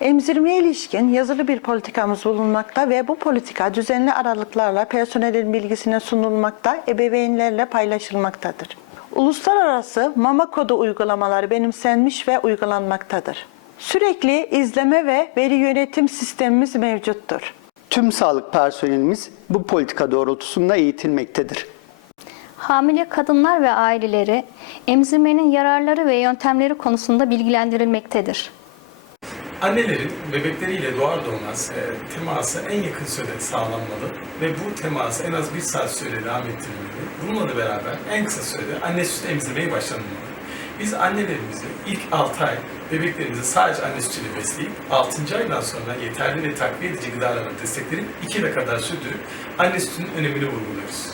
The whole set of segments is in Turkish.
Emzirmeye ilişkin yazılı bir politikamız bulunmakta ve bu politika düzenli aralıklarla personelin bilgisine sunulmakta, ebeveynlerle paylaşılmaktadır. Uluslararası mama kodu uygulamaları benimsenmiş ve uygulanmaktadır. Sürekli izleme ve veri yönetim sistemimiz mevcuttur. Tüm sağlık personelimiz bu politika doğrultusunda eğitilmektedir. Hamile kadınlar ve aileleri emzirmenin yararları ve yöntemleri konusunda bilgilendirilmektedir. Annelerin bebekleriyle doğar doğmaz e, teması en yakın sürede sağlanmalı ve bu teması en az bir saat süre devam ettirilmeli. Bununla da beraber en kısa sürede anne sütü emzirmeye başlanmalı. Biz annelerimizi ilk 6 ay bebeklerimizi sadece anne sütüyle besleyip 6. aydan sonra yeterli ve takviye edici gıdalarla destekleyip 2 yıla kadar sürdürüp anne sütünün önemini vurguluyoruz.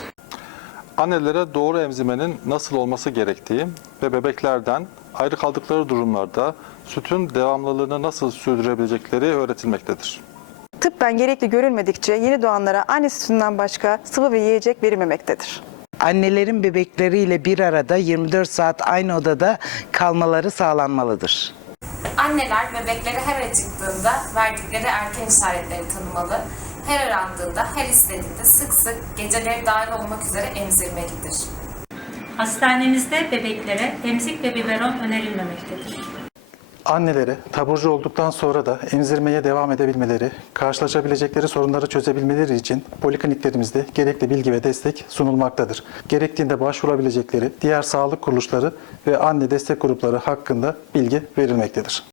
Annelere doğru emzirmenin nasıl olması gerektiği ve bebeklerden ayrı kaldıkları durumlarda sütün devamlılığını nasıl sürdürebilecekleri öğretilmektedir. Tıbben gerekli görülmedikçe yeni doğanlara anne sütünden başka sıvı ve yiyecek verilmemektedir. Annelerin bebekleriyle bir arada 24 saat aynı odada kalmaları sağlanmalıdır. Anneler bebekleri her acıktığında verdikleri erken işaretleri tanımalı, her arandığında, her istediğinde sık sık geceleri dahil olmak üzere emzirmelidir. Hastanemizde bebeklere emzik ve biberon önerilmemektedir. Annelere taburcu olduktan sonra da emzirmeye devam edebilmeleri, karşılaşabilecekleri sorunları çözebilmeleri için polikliniklerimizde gerekli bilgi ve destek sunulmaktadır. Gerektiğinde başvurabilecekleri diğer sağlık kuruluşları ve anne destek grupları hakkında bilgi verilmektedir.